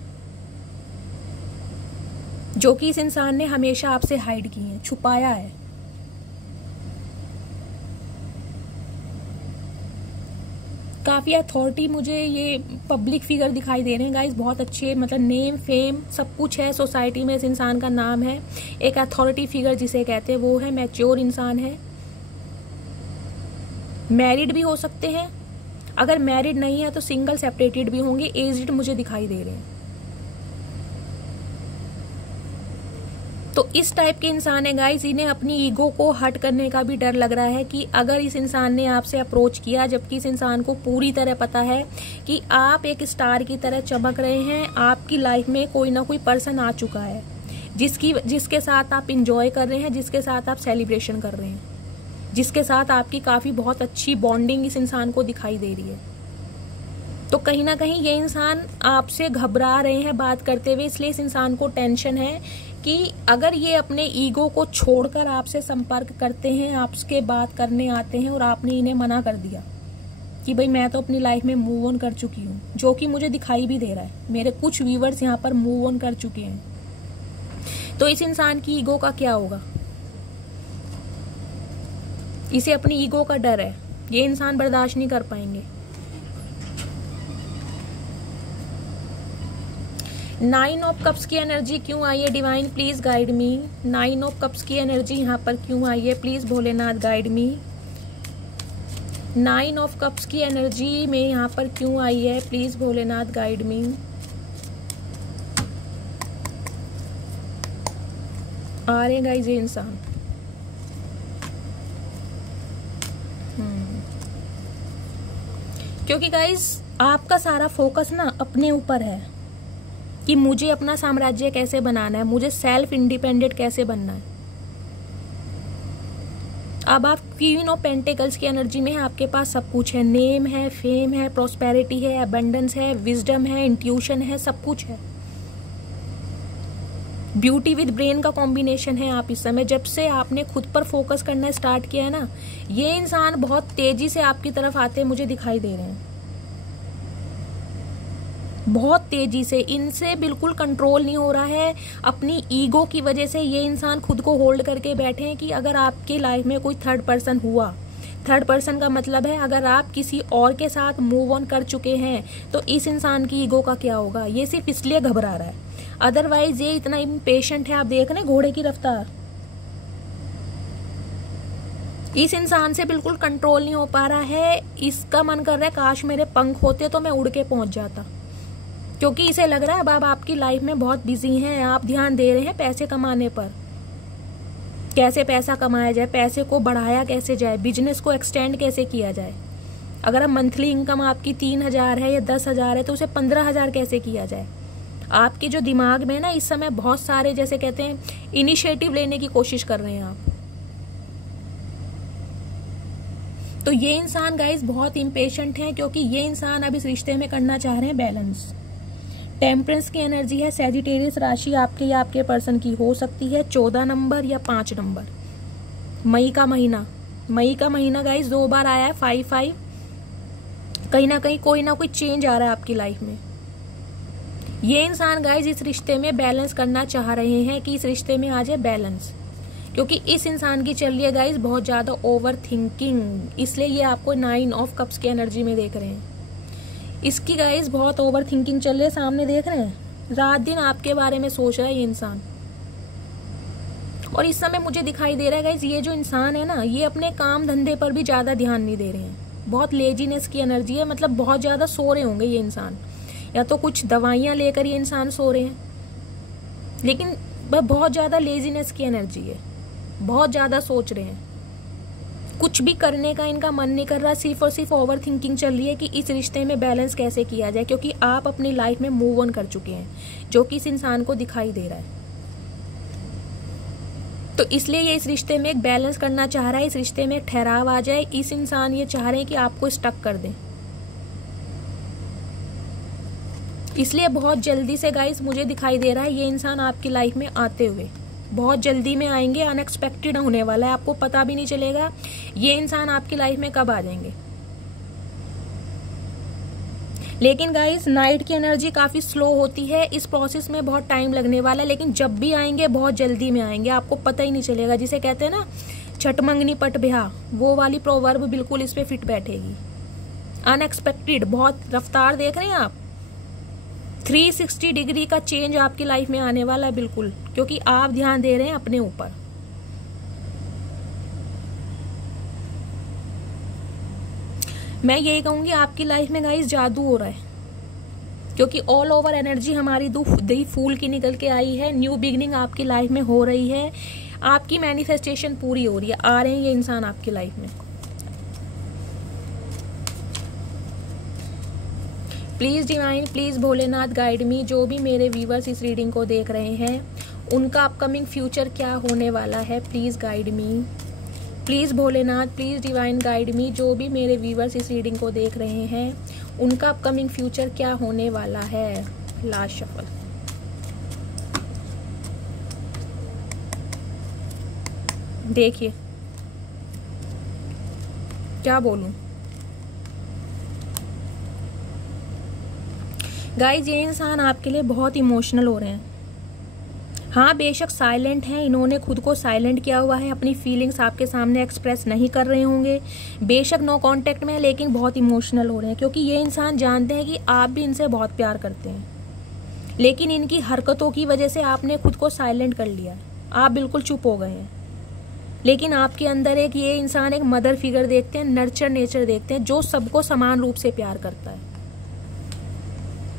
जो कि इस इंसान ने हमेशा आपसे हाइड किए हैं, छुपाया है। काफी अथॉरिटी मुझे ये पब्लिक फिगर दिखाई दे रहे हैं गाइस, बहुत अच्छे, मतलब नेम फेम सब कुछ है सोसाइटी में, इस इंसान का नाम है। एक अथॉरिटी फिगर जिसे कहते हैं वो है, मैच्योर इंसान है, मैरिड भी हो सकते हैं, अगर मैरिड नहीं है तो सिंगल सेपरेटेड भी होंगे, एज्ड मुझे दिखाई दे रहे हैं। तो इस टाइप के इंसान है गाइस, इन्हें अपनी ईगो को हट करने का भी डर लग रहा है कि अगर इस इंसान ने आपसे अप्रोच किया, जबकि इस इंसान को पूरी तरह पता है कि आप एक स्टार की तरह चमक रहे हैं, आपकी लाइफ में कोई ना कोई पर्सन आ चुका है जिसके साथ आप इंजॉय कर रहे हैं, जिसके साथ आप सेलिब्रेशन कर रहे हैं, जिसके साथ आपकी काफी बहुत अच्छी बॉन्डिंग इस इंसान को दिखाई दे रही है। तो कहीं ना कहीं ये इंसान आपसे घबरा रहे हैं बात करते हुए, इसलिए इस इंसान को टेंशन है कि अगर ये अपने ईगो को छोड़कर आपसे संपर्क करते हैं, आपसे बात करने आते हैं और आपने इन्हें मना कर दिया कि भाई मैं तो अपनी लाइफ में मूव ऑन कर चुकी हूँ, जो कि मुझे दिखाई भी दे रहा है, मेरे कुछ व्यूवर्स यहाँ पर मूव ऑन कर चुके हैं, तो इस इंसान की ईगो का क्या होगा? इसे अपनी ईगो का डर है, ये इंसान बर्दाश्त नहीं कर पाएंगे। 9 ऑफ कप्स की एनर्जी क्यों आई है? Divine please guide me. 9 of cups की एनर्जी यहाँ पर क्यों आई है? Please Bholenath guide me. 9 of cups की एनर्जी में यहाँ पर क्यों आई है? Please Bholenath guide me. आ रहे हैं गाइस ये इंसान। क्योंकि गाइस आपका सारा फोकस ना अपने ऊपर है कि मुझे अपना साम्राज्य कैसे बनाना है, मुझे सेल्फ इंडिपेंडेंट कैसे बनना है। अब आप क्वीन ऑफ पेंटिकल्स की एनर्जी में, आपके पास सब कुछ है, नेम है, फेम है, प्रॉस्पेरिटी है, अबंडेंस है, विजडम है, इंट्यूशन है, सब कुछ है। ब्यूटी विद ब्रेन का कॉम्बिनेशन है आप इस समय। जब से आपने खुद पर फोकस करना स्टार्ट किया है ना, ये इंसान बहुत तेजी से आपकी तरफ आते मुझे दिखाई दे रहे हैं, बहुत तेजी से। इनसे बिल्कुल कंट्रोल नहीं हो रहा है। अपनी ईगो की वजह से ये इंसान खुद को होल्ड करके बैठे हैं कि अगर आपकी लाइफ में कोई थर्ड पर्सन हुआ, थर्ड पर्सन का मतलब है अगर आप किसी और के साथ मूव ऑन कर चुके हैं, तो इस इंसान की ईगो का क्या होगा? ये सिर्फ इसलिए घबरा रहा है, अदरवाइज ये इतना इम्पेशेंट है। आप देख रहे हैं घोड़े की रफ्तार, इस इंसान से बिल्कुल कंट्रोल नहीं हो पा रहा है। इसका मन कर रहा है काश मेरे पंख होते तो मैं उड़ के पहुंच जाता, क्योंकि इसे लग रहा है अब आप आपकी लाइफ में बहुत बिजी हैं, आप ध्यान दे रहे हैं पैसे कमाने पर, कैसे पैसा कमाया जाए, पैसे को बढ़ाया कैसे जाए, बिजनेस को एक्सटेंड कैसे किया जाए। अगर अब मंथली इनकम आपकी 3,000 है या 10,000 है तो उसे 15,000 कैसे किया जाए। आपके जो दिमाग में ना इस समय बहुत सारे, जैसे कहते हैं, इनिशिएटिव लेने की कोशिश कर रहे हैं आप। तो ये इंसान गाइस बहुत इम्पेशेंट है, क्योंकि ये इंसान अब इस रिश्ते में करना चाह रहे हैं बैलेंस। टेम्परेंस की एनर्जी है। सैजिटेरियस राशि आपके या आपके पर्सन की हो सकती है 14 नंबर या 5 नंबर। मई का महीना गाइस 2 बार आया है 5-5। कहीं ना कहीं कोई ना कोई चेंज आ रहा है आपकी लाइफ में। ये इंसान गाइस इस रिश्ते में बैलेंस करना चाह रहे हैं कि इस रिश्ते में आ जाए बैलेंस, क्योंकि इस इंसान की चल रही है गाइस बहुत ज्यादा ओवर थिंकिंग, इसलिए ये आपको 9 ऑफ कप्स की एनर्जी में देख रहे हैं। इसकी गाइस बहुत ओवर थिंकिंग चल रही है, सामने देख रहे हैं, रात दिन आपके बारे में सोच रहा है ये इंसान। और इस समय मुझे दिखाई दे रहा है गाइस ये जो इंसान है ना, ये अपने काम धंधे पर भी ज्यादा ध्यान नहीं दे रहे हैं। बहुत लेजीनेस की एनर्जी है, मतलब बहुत ज्यादा सो रहे होंगे ये इंसान, या तो कुछ दवाइयां लेकर ये इंसान सो रहे हैं, लेकिन बहुत ज्यादा लेजीनेस की एनर्जी है, बहुत ज्यादा सोच रहे हैं, कुछ भी करने का इनका मन नहीं कर रहा, सिर्फ और सिर्फ ओवर थिंकिंग चल रही है कि इस रिश्ते में बैलेंस कैसे किया जाए, क्योंकि आप अपनी लाइफ में मूव ऑन कर चुके हैं, जो कि इस इंसान को दिखाई दे रहा है। तो इसलिए ये इस रिश्ते में एक बैलेंस करना चाह रहा है, इस रिश्ते में एक ठहराव आ जाए। इस इंसान ये चाह रहे हैं कि आपको स्टक कर दें, इसलिए बहुत जल्दी से गाइस मुझे दिखाई दे रहा है ये इंसान आपकी लाइफ में आते हुए, बहुत जल्दी में आएंगे। अनएक्सपेक्टेड होने वाला है, आपको पता भी नहीं चलेगा ये इंसान आपकी लाइफ में कब आ जाएंगे। लेकिन गाइस नाइट की एनर्जी काफी स्लो होती है, इस प्रोसेस में बहुत टाइम लगने वाला है, लेकिन जब भी आएंगे बहुत जल्दी में आएंगे, आपको पता ही नहीं चलेगा। जिसे कहते हैं ना छठ मंगनी पट ब्याह, वो वाली प्रोवर्ब बिल्कुल इस पे फिट बैठेगी। अनएक्सपेक्टेड, बहुत रफ्तार देख रहे हैं आप, 360 डिग्री का चेंज आपकी लाइफ में आने वाला है बिल्कुल, क्योंकि आप ध्यान दे रहे हैं अपने ऊपर। मैं यही कहूंगी आपकी लाइफ में गाइस जादू हो रहा है, क्योंकि ऑल ओवर एनर्जी हमारी दी फूल की निकल के आई है। न्यू बिगनिंग आपकी लाइफ में हो रही है, आपकी मैनिफेस्टेशन पूरी हो रही है। आ रहे हैं ये इंसान आपकी लाइफ में। Please divine, please Bholenath guide मी। जो भी मेरे व्यूवर्स इस रीडिंग को देख रहे हैं, उनका अपकमिंग फ्यूचर क्या होने वाला है, please guide me. Please Bholenath, please divine guide me. जो भी मेरे व्यूवर्स इस रीडिंग को देख रहे हैं, उनका अपकमिंग फ्यूचर क्या होने वाला है। Last shuffle. देखिए क्या बोलूं गाइज, ये इंसान आपके लिए बहुत इमोशनल हो रहे हैं। हाँ बेशक साइलेंट हैं, इन्होंने खुद को साइलेंट किया हुआ है, अपनी फीलिंग्स आपके सामने एक्सप्रेस नहीं कर रहे होंगे, बेशक नो कांटेक्ट में है, लेकिन बहुत इमोशनल हो रहे हैं क्योंकि ये इंसान जानते हैं कि आप भी इनसे बहुत प्यार करते हैं। लेकिन इनकी हरकतों की वजह से आपने खुद को साइलेंट कर लिया, आप बिल्कुल चुप हो गए हैं। लेकिन आपके अंदर एक ये इंसान एक मदर फिगर देखते हैं, नर्चर नेचर देखते हैं, जो सबको समान रूप से प्यार करता है।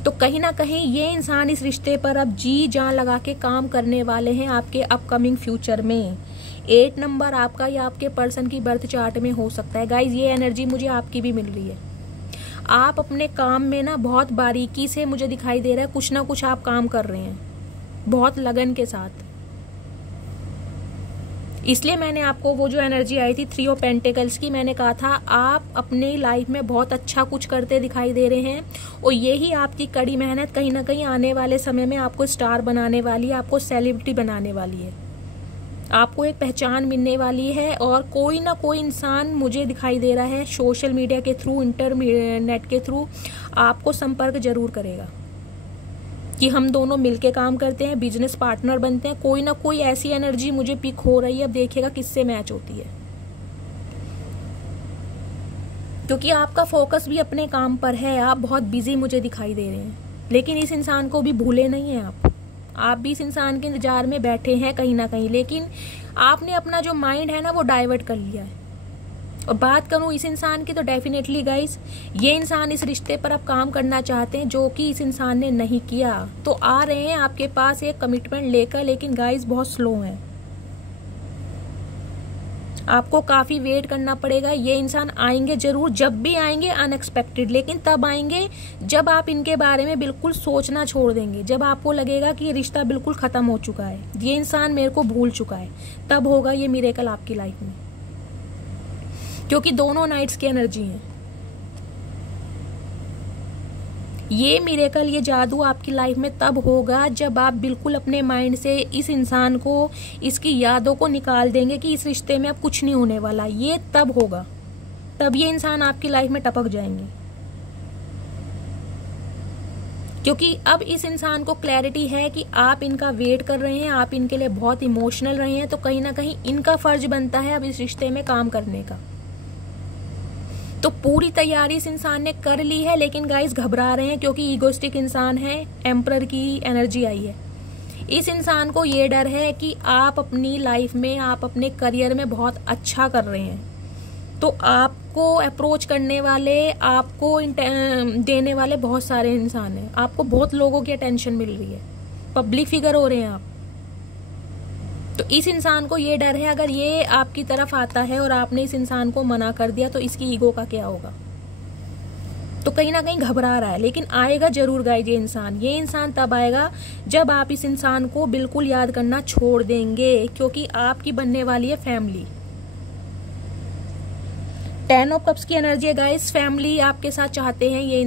तो कहीं ना कहीं ये इंसान इस रिश्ते पर अब जी जान लगा के काम करने वाले हैं आपके अपकमिंग फ्यूचर में। 8 नंबर आपका या आपके पर्सन की बर्थ चार्ट में हो सकता है गाइज, ये एनर्जी मुझे आपकी भी मिल रही है। आप अपने काम में ना बहुत बारीकी से मुझे दिखाई दे रहा है, कुछ ना कुछ आप काम कर रहे हैं बहुत लगन के साथ। इसलिए मैंने आपको वो जो एनर्जी आई थी 3 ऑफ पेंटिकल्स की, मैंने कहा था आप अपने लाइफ में बहुत अच्छा कुछ करते दिखाई दे रहे हैं और यही आपकी कड़ी मेहनत कहीं ना कहीं आने वाले समय में आपको स्टार बनाने वाली है, आपको सेलिब्रिटी बनाने वाली है, आपको एक पहचान मिलने वाली है। और कोई ना कोई इंसान मुझे दिखाई दे रहा है सोशल मीडिया के थ्रू, इंटरनेट के थ्रू आपको संपर्क जरूर करेगा कि हम दोनों मिलके काम करते हैं, बिजनेस पार्टनर बनते हैं। कोई ना कोई ऐसी एनर्जी मुझे पिक हो रही है, अब देखिएगा किससे मैच होती है, क्योंकि आपका फोकस भी अपने काम पर है, आप बहुत बिजी मुझे दिखाई दे रहे हैं। लेकिन इस इंसान को भी भूले नहीं है आप भी इस इंसान के इंतजार में बैठे हैं कहीं ना कहीं, लेकिन आपने अपना जो माइंड है ना वो डाइवर्ट कर लिया है। और बात करूं इस इंसान की तो डेफिनेटली गाइस, ये इंसान इस रिश्ते पर अब काम करना चाहते हैं जो कि इस इंसान ने नहीं किया। तो आ रहे हैं आपके पास एक कमिटमेंट लेकर, लेकिन गाइस बहुत स्लो है, आपको काफी वेट करना पड़ेगा। ये इंसान आएंगे जरूर, जब भी आएंगे अनएक्सपेक्टेड, लेकिन तब आएंगे जब आप इनके बारे में बिल्कुल सोचना छोड़ देंगे, जब आपको लगेगा कि ये रिश्ता बिल्कुल खत्म हो चुका है, ये इंसान मेरे को भूल चुका है, तब होगा ये मिरेकल आपकी लाइफ में। क्योंकि दोनों नाइट्स की एनर्जी है, ये मिरेकल, ये जादू आपकी लाइफ में तब होगा जब आप बिल्कुल अपने माइंड से इस इंसान को, इसकी यादों को निकाल देंगे कि इस रिश्ते में अब कुछ नहीं होने वाला। ये तब होगा, तब ये इंसान आपकी लाइफ में टपक जाएंगे। क्योंकि अब इस इंसान को क्लैरिटी है कि आप इनका वेट कर रहे हैं, आप इनके लिए बहुत इमोशनल रहे हैं, तो कहीं ना कहीं इनका फर्ज बनता है अब इस रिश्ते में काम करने का। तो पूरी तैयारी इस इंसान ने कर ली है, लेकिन गाइस घबरा रहे हैं क्योंकि ईगोइस्टिक इंसान है, एम्परर की एनर्जी आई है। इस इंसान को ये डर है कि आप अपनी लाइफ में, आप अपने करियर में बहुत अच्छा कर रहे हैं, तो आपको अप्रोच करने वाले, आपको देने वाले बहुत सारे इंसान हैं, आपको बहुत लोगों की अटेंशन मिल रही है, पब्लिक फिगर हो रहे हैं आप। तो इस इंसान को ये डर है अगर ये आपकी तरफ आता है और आपने इस इंसान को मना कर दिया तो इसकी ईगो का क्या होगा। तो कहीं ना कहीं घबरा रहा है, लेकिन आएगा जरूर गाइस ये इंसान तब आएगा जब आप इस इंसान को बिल्कुल याद करना छोड़ देंगे, क्योंकि आपकी बनने वाली है फैमिली। 10 ऑफ कप्स की एनर्जी है गाइस, फैमिली आपके साथ चाहते हैं ये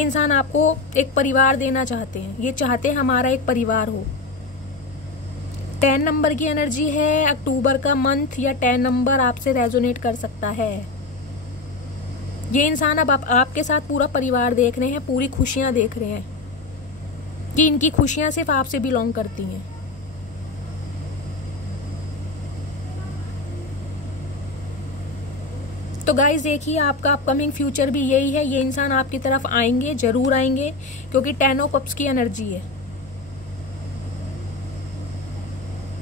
इंसान आपको एक परिवार देना चाहते हैं, ये चाहते हैं हमारा एक परिवार हो। 10 नंबर की एनर्जी है, अक्टूबर का मंथ या 10 नंबर आपसे रेजोनेट कर सकता है। ये इंसान अब आपके साथ पूरा परिवार देख रहे हैं, पूरी खुशियां देख रहे हैं कि इनकी खुशियां सिर्फ आपसे बिलोंग करती हैं। तो गाइस देखिए आपका अपकमिंग फ्यूचर भी यही है, ये इंसान आपकी तरफ आएंगे, जरूर आएंगे, क्योंकि 10 ऑफ कप्स की एनर्जी है।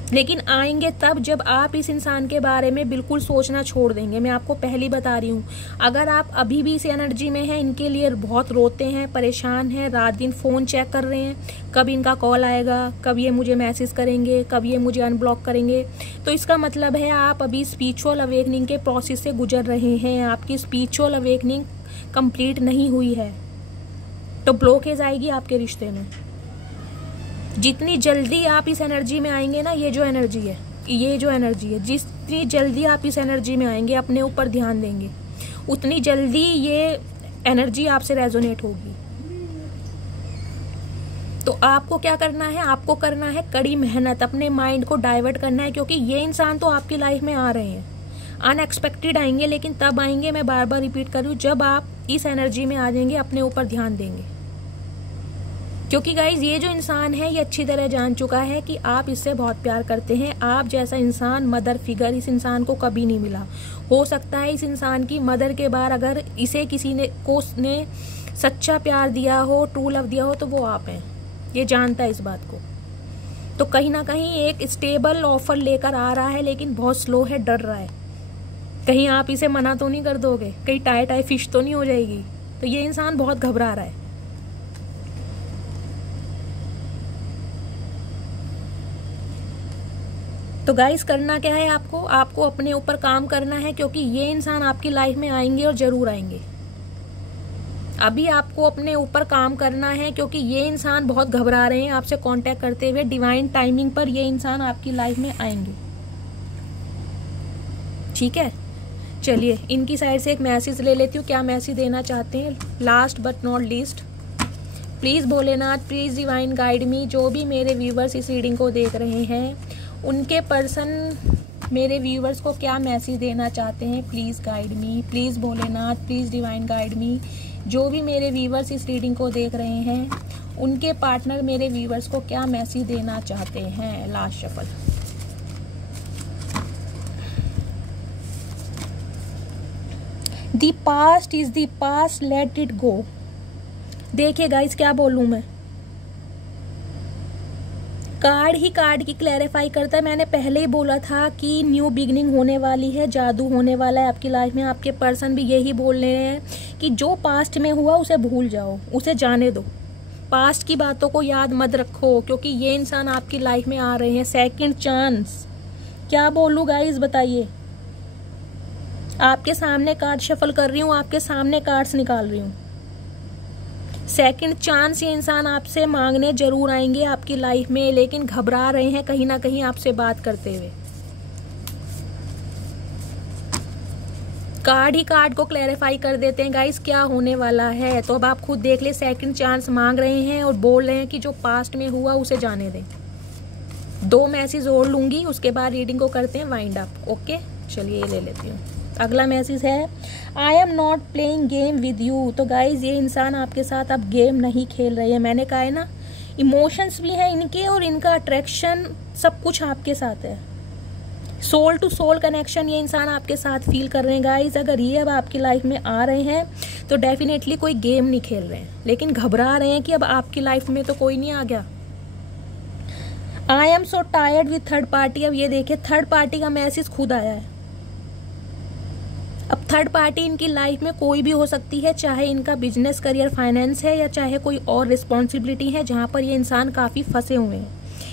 लेकिन आएंगे तब जब आप इस इंसान के बारे में बिल्कुल सोचना छोड़ देंगे। मैं आपको पहले बता रही हूँ, अगर आप अभी भी इस एनर्जी में हैं, इनके लिए बहुत रोते हैं, परेशान हैं, रात दिन फोन चेक कर रहे हैं, कब इनका कॉल आएगा, कब ये मुझे मैसेज करेंगे, कब ये मुझे अनब्लॉक करेंगे, तो इसका मतलब है आप अभी स्पिरिचुअल अवेकनिंग के प्रोसेस से गुजर रहे हैं, आपकी स्पिरिचुअल अवेकनिंग कंप्लीट नहीं हुई है, तो ब्लॉकेज आएगी आपके रिश्ते में। जितनी जल्दी आप इस एनर्जी में आएंगे ना, ये जो एनर्जी है, जितनी जल्दी आप इस एनर्जी में आएंगे, अपने ऊपर ध्यान देंगे, उतनी जल्दी ये एनर्जी आपसे रेजोनेट होगी। तो आपको क्या करना है, आपको करना है कड़ी मेहनत, अपने माइंड को डाइवर्ट करना है, क्योंकि ये इंसान तो आपकी लाइफ में आ रहे हैं, अनएक्सपेक्टेड आएंगे, लेकिन तब आएंगे, मैं बार बार रिपीट कर रही हूँ, जब आप इस एनर्जी में आ जाएंगे, अपने ऊपर ध्यान देंगे। क्योंकि गाइज ये जो इंसान है ये अच्छी तरह जान चुका है कि आप इससे बहुत प्यार करते हैं। आप जैसा इंसान, मदर फिगर इस इंसान को कभी नहीं मिला। हो सकता है इस इंसान की मदर के बाद अगर इसे किसी ने सच्चा प्यार दिया हो, ट्रू लव दिया हो, तो वो आप हैं। ये जानता है इस बात को। तो कहीं ना कहीं एक स्टेबल ऑफर लेकर आ रहा है, लेकिन बहुत स्लो है, डर रहा है। कहीं आप इसे मना तो नहीं कर दोगे, कहीं टाई फिश तो नहीं हो जाएगी। तो ये इंसान बहुत घबरा रहा है। तो गाइस करना क्या है, आपको अपने ऊपर काम करना है, क्योंकि ये इंसान आपकी लाइफ में आएंगे और जरूर आएंगे। अभी आपको अपने ऊपर काम करना है, क्योंकि ये इंसान बहुत घबरा रहे हैं आपसे कांटेक्ट करते हुए। डिवाइन टाइमिंग पर ये इंसान आपकी लाइफ में आएंगे। ठीक है, चलिए इनकी साइड से एक मैसेज ले लेती हूँ, क्या मैसेज देना चाहते हैं। Last but not least, please Bholenath, please divine guide me. जो भी मेरे व्यूवर्स इस रीडिंग को देख रहे हैं, उनके पर्सन मेरे व्यूवर्स को क्या मैसेज देना चाहते हैं, please guide me. Please Bholenath, please divine guide me. जो भी मेरे व्यूवर्स इस रीडिंग को देख रहे हैं, उनके पार्टनर मेरे व्यूवर्स को क्या मैसेज देना चाहते हैं। Last shuffle. The past is the past, let it go. देखिए गाइस क्या बोलूं मैं, कार्ड ही कार्ड की क्लैरिफाई करता है। मैंने पहले ही बोला था कि न्यू बिगनिंग होने वाली है, जादू होने वाला है आपकी लाइफ में। आपके पर्सन भी यही बोल रहे हैं कि जो पास्ट में हुआ उसे भूल जाओ, उसे जाने दो, पास्ट की बातों को याद मत रखो, क्योंकि ये इंसान आपकी लाइफ में आ रहे हैं। सेकंड चांस, क्या बोलूं गाइस बताइए। आपके सामने कार्ड शफल कर रही हूँ, आपके सामने कार्ड्स निकाल रही हूँ। सेकंड चांस ये इंसान आपसे मांगने जरूर आएंगे आपकी लाइफ में, लेकिन घबरा रहे हैं कहीं ना कहीं आपसे बात करते हुए। कार्ड ही कार्ड को क्लैरिफाई कर देते हैं गाइस क्या होने वाला है। तो अब आप खुद देख ले, सेकंड चांस मांग रहे हैं और बोल रहे हैं कि जो पास्ट में हुआ उसे जाने दें। 2 मैसेज और लूंगी, उसके बाद रीडिंग को करते हैं वाइंड अप। ओके, चलिए ये ले लेती हूँ। अगला मैसेज है, I am not playing game with you. तो गाइज ये इंसान आपके साथ अब गेम नहीं खेल रही है। मैंने कहा है ना, इमोशंस भी है इनके और इनका अट्रैक्शन सब कुछ आपके साथ है। सोल टू सोल कनेक्शन ये इंसान आपके साथ फील कर रहे हैं गाइज। अगर ये अब आपकी लाइफ में आ रहे हैं तो डेफिनेटली कोई गेम नहीं खेल रहे हैं, लेकिन घबरा रहे हैं कि अब आपकी लाइफ में तो कोई नहीं आ गया। I am so tired with third party. अब ये देखिए, थर्ड पार्टी का मैसेज खुद आया है। अब थर्ड पार्टी इनकी लाइफ में कोई भी हो सकती है, चाहे इनका बिजनेस, करियर, फाइनेंस है, या चाहे कोई और रिस्पॉन्सिबिलिटी है जहां पर ये इंसान काफी फंसे हुए हैं,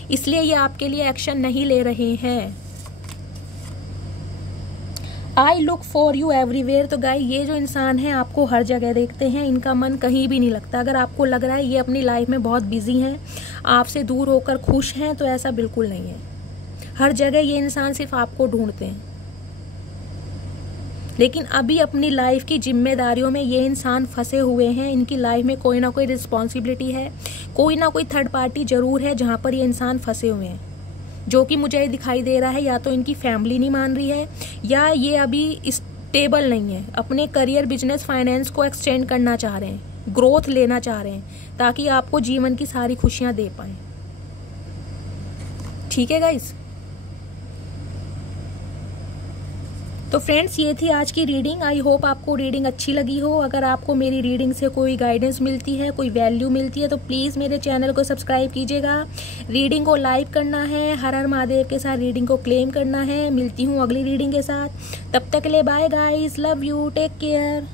इसलिए ये आपके लिए एक्शन नहीं ले रहे हैं। I look for you everywhere. तो गाइस ये जो इंसान है आपको हर जगह देखते हैं, इनका मन कहीं भी नहीं लगता। अगर आपको लग रहा है ये अपनी लाइफ में बहुत बिजी हैं, आपसे दूर होकर खुश हैं, तो ऐसा बिल्कुल नहीं है। हर जगह ये इंसान सिर्फ आपको ढूंढते हैं, लेकिन अभी अपनी लाइफ की जिम्मेदारियों में ये इंसान फंसे हुए हैं। इनकी लाइफ में कोई ना कोई रिस्पॉन्सिबिलिटी है, कोई ना कोई थर्ड पार्टी जरूर है जहां पर ये इंसान फंसे हुए हैं, जो कि मुझे दिखाई दे रहा है या तो इनकी फैमिली नहीं मान रही है, या ये अभी स्टेबल नहीं है, अपने करियर, बिजनेस, फाइनेंस को एक्सटेंड करना चाह रहे हैं, ग्रोथ लेना चाह रहे हैं, ताकि आपको जीवन की सारी खुशियां दे पाए। ठीक है गाइस, तो फ्रेंड्स ये थी आज की रीडिंग। आई होप आपको रीडिंग अच्छी लगी हो। अगर आपको मेरी रीडिंग से कोई गाइडेंस मिलती है, कोई वैल्यू मिलती है, तो प्लीज़ मेरे चैनल को सब्सक्राइब कीजिएगा। रीडिंग को लाइक करना है, हर हर महादेव के साथ रीडिंग को क्लेम करना है। मिलती हूँ अगली रीडिंग के साथ, तब तक के लिए bye guys, love you, take care.